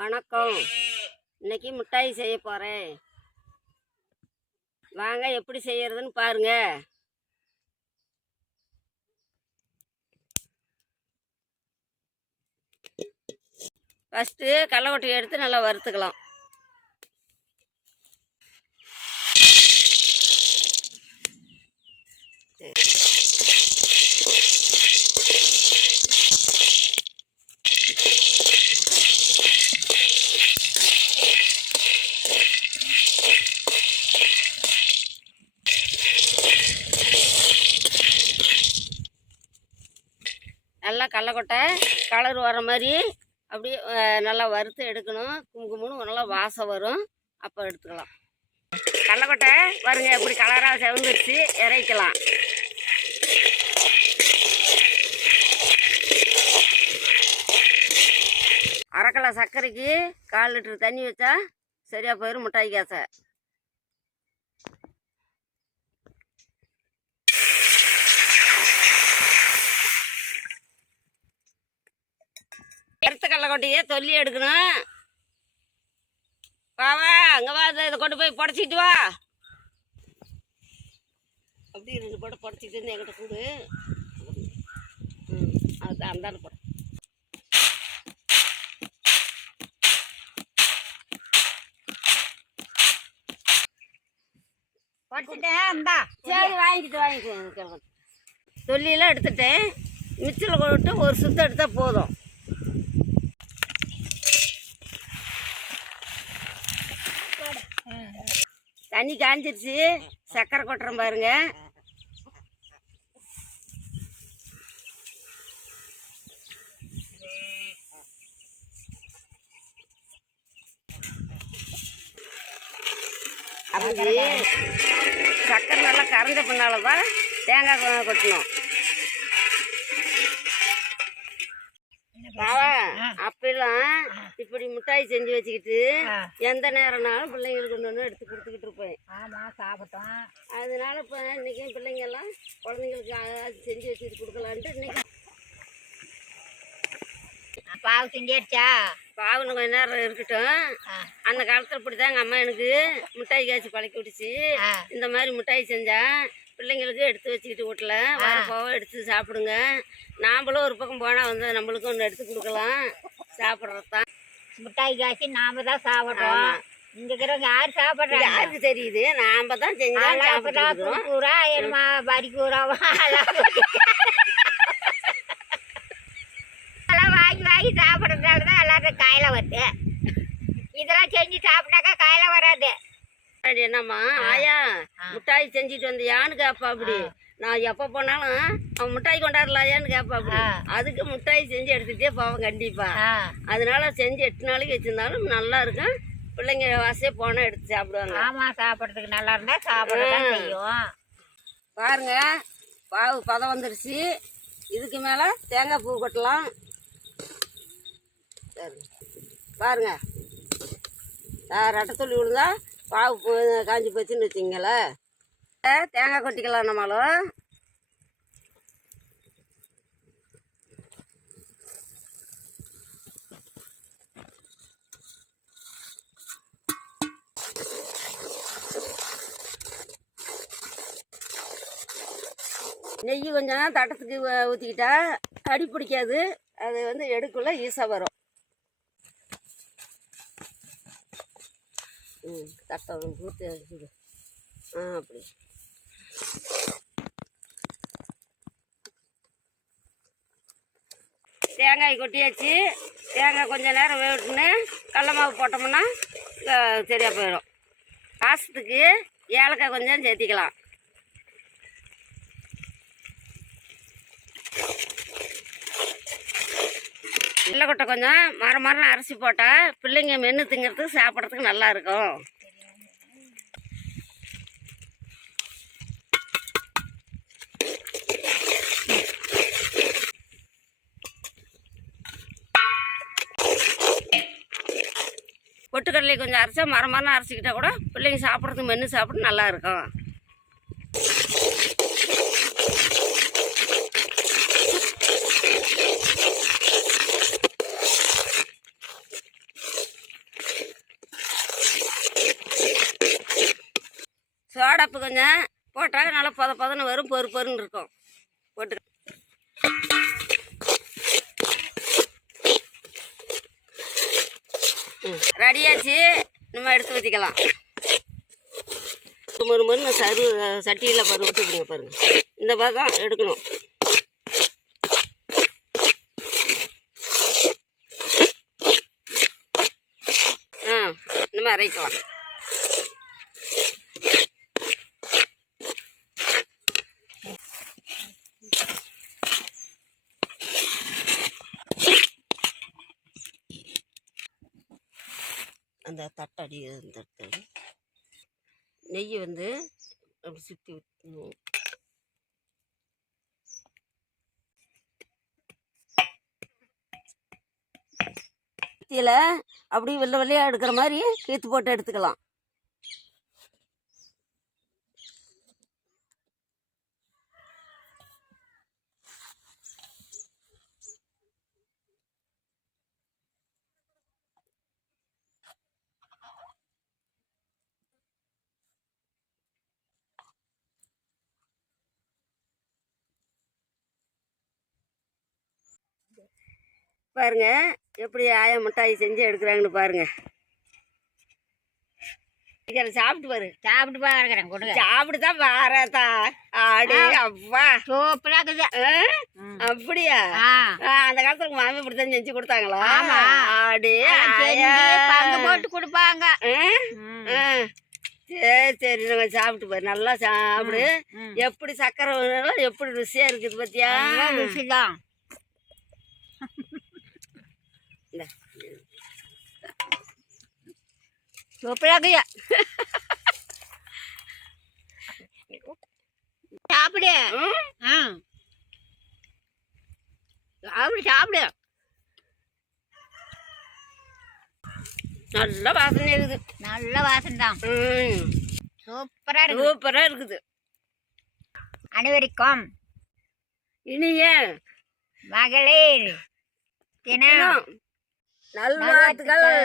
வணக்கம். இன்னைக்கு மிட்டாய் செய்ய போகிறேன். வாங்க எப்படி செய்யறதுன்னு பாருங்க. ஃபஸ்ட்டு கடலக்கொட்டையை எடுத்து நல்லா வறுத்துக்கலாம். நல்லா கடலக்கொட்டை கலர் வர மாதிரி அப்படியே நல்லா வறுத்து எடுக்கணும். குங்குமம்னு நல்லா வாசம் வரும், அப்போ எடுத்துக்கலாம். கடலக்கொட்டை பாருங்க எப்படி கலராக செவந்துருச்சு, இறைக்கலாம். அரை கிலோ சர்க்கரைக்கு 1/4 லிட்டர் தண்ணி வச்சா சரியாக போயிடும் மிட்டாய் காசை. வறுத்த கடலக்கொட்டையே தொல்லி எடுக்கணும். வாவா அங்கே வா, இதை கொண்டு போய் புடச்சிட்டு வா. அப்படி 2 போட புடச்சிட்டு என்கிட்ட கூடு. அதுதான் அந்தாண்ட போட. சரி வாங்கிக்கோ. தொல்லியெல்லாம் எடுத்துட்டேன். மிக்சியில் போட்டு ஒரு சுத்தம் எடுத்தால் போதும். தண்ணி காஞ்சிருச்சு, சர்க்கரை கொட்டுறோம் பாருங்க. அப்படி சர்க்கரை நல்லா கரைஞ்ச பின்னால்தான் தேங்காய் கொட்டணும். அப்பெல்லாம் இப்படி மிட்டாய் செஞ்சு வச்சுக்கிட்டு எந்த நேரம்னாலும் பிள்ளைங்களுக்கு ஒன்று எடுத்து கொடுத்துக்கிட்டு இருப்பேன். சாப்பிட்டோம். அதனால இப்போ இன்னைக்கு பிள்ளைங்க எல்லாம் குழந்தைங்களுக்கு செஞ்சு வச்சுட்டு கொடுக்கலான்ட்டு இன்னைக்கு பாவு செஞ்சிடுச்சா. பாவுன்னு கொஞ்ச நேரம் இருக்கட்டும். அந்த காலத்தில் இப்படிதான் எங்கள் அம்மா எனக்கு மிட்டாய் காய்ச்சி பழக்கி விட்டுச்சு. இந்த மாதிரி மிட்டாய் செஞ்சா பிள்ளைங்களுக்கு எடுத்து வச்சுக்கிட்டு வீட்டில் வரப்போக எடுத்து சாப்பிடுங்க. நாம்ளும் ஒரு பக்கம் போனால் வந்து நம்மளுக்கும் ஒன்று எடுத்து கொடுக்கலாம். சாப்பிட்றது தான் மிட்டாய் காய்ச்சி நாம தான் சாப்பிட்றோம். இங்கே இருக்கிறவங்க யார் சாப்பிட்றாங்க? யாருக்கு தெரியுது? நாம தான் செஞ்சோம். பூரா என்னமா பறிக்கூறாவா எல்லாம் வாங்கி சாப்பிட்றதுனால தான் எல்லாரும் காயில் வருது. இதெல்லாம் செஞ்சு சாப்பிட்டாக்கா காயில் வராது. என்னம்மா ஆயா மிட்டாய் செஞ்சுட்டு வந்தியான்னு கேட்பா. அப்படி நான் எப்போ போனாலும் அவன் மிட்டாய் கொண்டாடலாயான்னு கேட்பா. அப்படி அதுக்கு மிட்டாய் செஞ்சு எடுத்துகிட்டே போவேன் கண்டிப்பா. அதனால செஞ்சு 8 நாளைக்கு வச்சிருந்தாலும் நல்லா இருக்கும். பிள்ளைங்க வாசே போனால் எடுத்து சாப்பிடுவாங்க. ஆமாம், சாப்பிட்றதுக்கு நல்லா இருந்தா சாப்பிடதான் செய்யும். பாருங்க பாவு பதம் வந்துருச்சு. இதுக்கு மேலே தேங்காய் பூ கொட்டலாம். சரி பாருங்க, ரெட்டை விழுந்தா பாவு காஞ்சி போச்சுன்னு வச்சிங்களேன். தேங்காய் கொட்டிக்கலாம் நம்மளும். நெய் கொஞ்சம் தட்டத்துக்கு ஊற்றிக்கிட்டா அடி பிடிக்காது. அது வந்து எடுக்குள்ள ஈஸாக வரும். தட்டை ஊற்றி அப்படி தேங்காய் கொட்டியாச்சு. தேங்காய் கொஞ்சம் நேரம் வேவிட்டுன்னு கடல மாவு போட்டோம்னா சரியாக போயிடும். வாசத்துக்கு ஏலக்காய் கொஞ்சம் சேர்த்திக்கலாம். கடலக்கொட்டை கொஞ்சம் மரம் அரைச்சி போட்டால் பிள்ளைங்க மென்று திங்கிறதுக்கு சாப்பிட்றதுக்கு நல்லா இருக்கும். பொட்டுக்கடலை கொஞ்சம் அரைச்சா மரம் அரைச்சிக்கிட்டா கூட பிள்ளைங்க சாப்பிட்றதுக்கு மென்று சாப்பிட நல்லா இருக்கும். சோடாப்பு கொஞ்சம் போட்டால் நல்லா பொதன்னு வரும், பொறுன்னு இருக்கும். போட்டு ரெடியாச்சு. நம்ம எடுத்து வச்சுக்கலாம். மறுமறு சட்டியில் விட்டுடுங்க பாருங்க. இந்த மாதிரி தான் எடுக்கணும். நம்ம அரைக்கலாம். அந்த தட்டடி நெய் வந்து அப்படி சுற்றி ஊற்றணும். கத்தியில் அப்படி வெள்ளையாக எடுக்கிற மாதிரி கீத்து போட்டு எடுத்துக்கலாம். பாருங்க எப்படி ஆயா மிட்டாய் செஞ்சு எடுக்கிறாங்கன்னு பாருங்க. சாப்பிட்டு பாரு. சாப்பிட்டு பாருக்கிறேன், கொடுங்க. சாப்பிட்டுதான் பாரதா. ஆடு அப்பா சூப்பரா இருக்குது. அப்படியா? அந்த காலத்துல மாமி இப்படித்தான் செஞ்சு கொடுத்தாங்களா? ஆடு பங்கு போட்டு கொடுப்பாங்க. சரி நம்ம சாப்பிட்டு பாரு. நல்லா சாப்பிடு. எப்படி சக்கரை எப்படி ருசியா இருக்குது பத்தியா? ருசிதான். சூப்பரா இருக்குயா. சாப்பிடு. சாப்பிடு. நல்ல வாசனை இருக்குது. நல்ல வாசனை தான். சூப்பரா இருக்கு. சூப்பரா இருக்குது. அனைவருக்கும் இனிய மகளிர் தினம் நல்வாழ்த்துக்கள்.